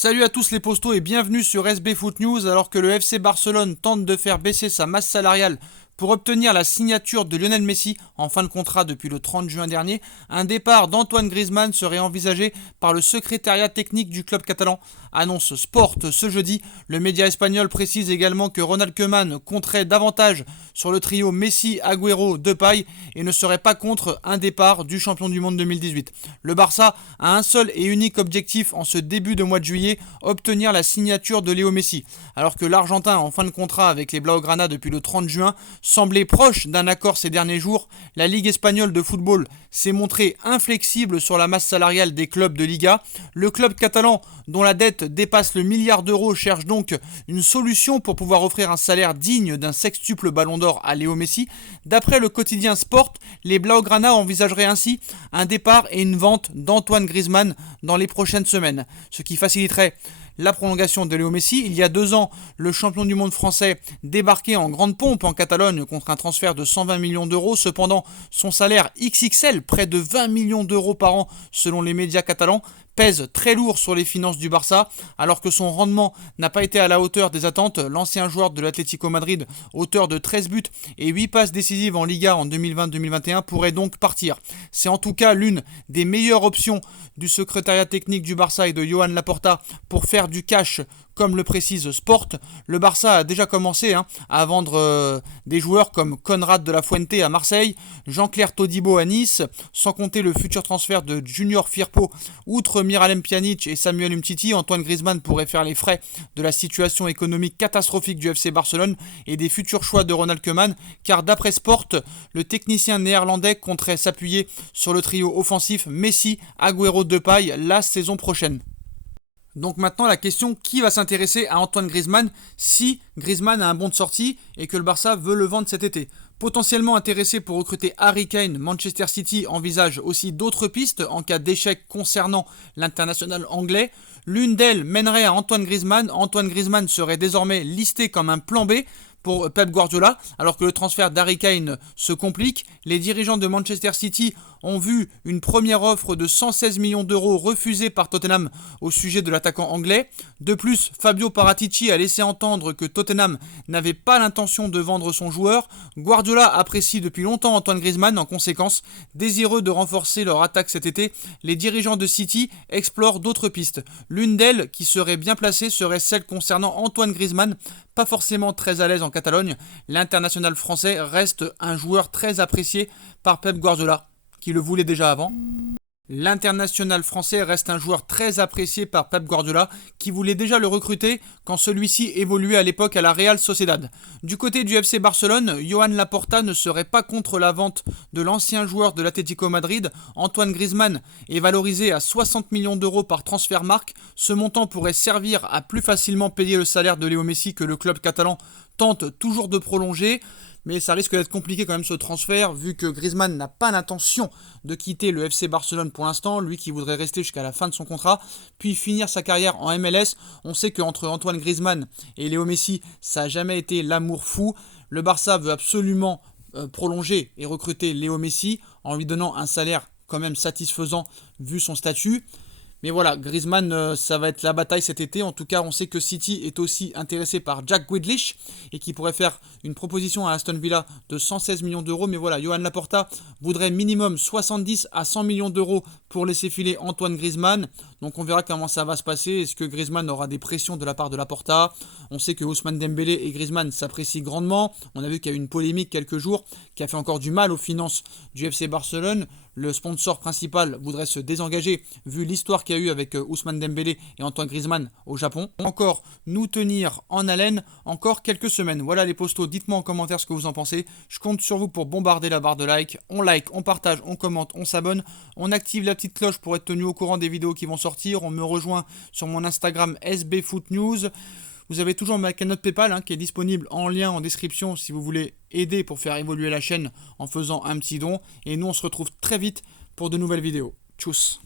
Salut à tous les postos et bienvenue sur SB Foot News. Alors que le FC Barcelone tente de faire baisser sa masse salariale pour obtenir la signature de Lionel Messi en fin de contrat depuis le 30 juin dernier, un départ d'Antoine Griezmann serait envisagé par le secrétariat technique du club catalan. Annonce Sport ce jeudi. Le média espagnol précise également que Ronald Koeman compterait davantage sur le trio Messi, Agüero, Depay et ne serait pas contre un départ du champion du monde 2018. Le Barça a un seul et unique objectif en ce début de mois de juillet, obtenir la signature de Léo Messi. Alors que l'Argentin en fin de contrat avec les Blaugrana depuis le 30 juin semblait proche d'un accord ces derniers jours, la Ligue espagnole de football s'est montrée inflexible sur la masse salariale des clubs de Liga. Le club catalan, dont la dette dépasse le milliard d'euros, cherche donc une solution pour pouvoir offrir un salaire digne d'un sextuple ballon d'or à Léo Messi. D'après le quotidien Sport, les Blaugrana envisageraient ainsi un départ et une vente d'Antoine Griezmann dans les prochaines semaines, ce qui faciliterait la prolongation de Léo Messi. Il y a 2 ans, le champion du monde français débarquait en grande pompe en Catalogne contre un transfert de 120 millions d'euros. Cependant, son salaire XXL, près de 20 millions d'euros par an selon les médias catalans, pèse très lourd sur les finances du Barça. Alors que son rendement n'a pas été à la hauteur des attentes, l'ancien joueur de l'Atlético Madrid, auteur de 13 buts et 8 passes décisives en Liga en 2020-2021, pourrait donc partir. C'est en tout cas l'une des meilleures options du secrétariat technique du Barça et de Joan Laporta pour faire du cash, comme le précise Sport. Le Barça a déjà commencé à vendre des joueurs comme Conrad de la Fuente à Marseille, Jean-Claire Todibo à Nice, sans compter le futur transfert de Junior Firpo. Outre Miralem Pjanic et Samuel Umtiti, Antoine Griezmann pourrait faire les frais de la situation économique catastrophique du FC Barcelone et des futurs choix de Ronald Koeman, car d'après Sport, le technicien néerlandais compterait s'appuyer sur le trio offensif Messi, Agüero, Depay la saison prochaine. Donc maintenant la question, qui va s'intéresser à Antoine Griezmann si Griezmann a un bon de sortie et que le Barça veut le vendre cet été? Potentiellement intéressé pour recruter Harry Kane, Manchester City envisage aussi d'autres pistes en cas d'échec concernant l'international anglais. L'une d'elles mènerait à Antoine Griezmann. Antoine Griezmann serait désormais listé comme un plan B pour Pep Guardiola, alors que le transfert d'Harry Kane se complique. Les dirigeants de Manchester City ont vu une première offre de 116 millions d'euros refusée par Tottenham au sujet de l'attaquant anglais. De plus, Fabio Paratici a laissé entendre que Tottenham n'avait pas l'intention de vendre son joueur. Guardiola apprécie depuis longtemps Antoine Griezmann. En conséquence, désireux de renforcer leur attaque cet été, les dirigeants de City explorent d'autres pistes. L'une d'elles, qui serait bien placée, serait celle concernant Antoine Griezmann, pas forcément très à l'aise en Catalogne. L'international français reste un joueur très apprécié par Pep Guardiola, qui le voulait déjà avant. L'international français reste un joueur très apprécié par Pep Guardiola, qui voulait déjà le recruter quand celui-ci évoluait à l'époque à la Real Sociedad. Du côté du FC Barcelone, Joan Laporta ne serait pas contre la vente de l'ancien joueur de l'Atlético Madrid. Antoine Griezmann est valorisé à 60 millions d'euros par Transfermarkt. Ce montant pourrait servir à plus facilement payer le salaire de Léo Messi que le club catalan tente toujours de prolonger. Mais ça risque d'être compliqué quand même ce transfert, vu que Griezmann n'a pas l'intention de quitter le FC Barcelone pour l'instant, lui qui voudrait rester jusqu'à la fin de son contrat, puis finir sa carrière en MLS. On sait qu'entre Antoine Griezmann et Léo Messi, ça n'a jamais été l'amour fou. Le Barça veut absolument prolonger et recruter Léo Messi en lui donnant un salaire quand même satisfaisant vu son statut. Mais voilà, Griezmann, ça va être la bataille cet été. En tout cas, on sait que City est aussi intéressé par Jack Grealish et qui pourrait faire une proposition à Aston Villa de 116 millions d'euros. Mais voilà, Joan Laporta voudrait minimum 70 à 100 millions d'euros pour laisser filer Antoine Griezmann. Donc on verra comment ça va se passer. Est-ce que Griezmann aura des pressions de la part de Laporta? On sait que Ousmane Dembélé et Griezmann s'apprécient grandement. On a vu qu'il y a eu une polémique quelques jours qui a fait encore du mal aux finances du FC Barcelone. Le sponsor principal voudrait se désengager vu l'histoire qu'il y a eu avec Ousmane Dembélé et Antoine Griezmann au Japon. Encore nous tenir en haleine encore quelques semaines. Voilà les postos, dites-moi en commentaire ce que vous en pensez. Je compte sur vous pour bombarder la barre de like. On like, on partage, on commente, on s'abonne. On active la petite cloche pour être tenu au courant des vidéos qui vont sortir. On me rejoint sur mon Instagram SB Foot News. Vous avez toujours ma cagnotte PayPal qui est disponible en lien en description si vous voulez aider pour faire évoluer la chaîne en faisant un petit don. Et nous on se retrouve très vite pour de nouvelles vidéos. Tchuss.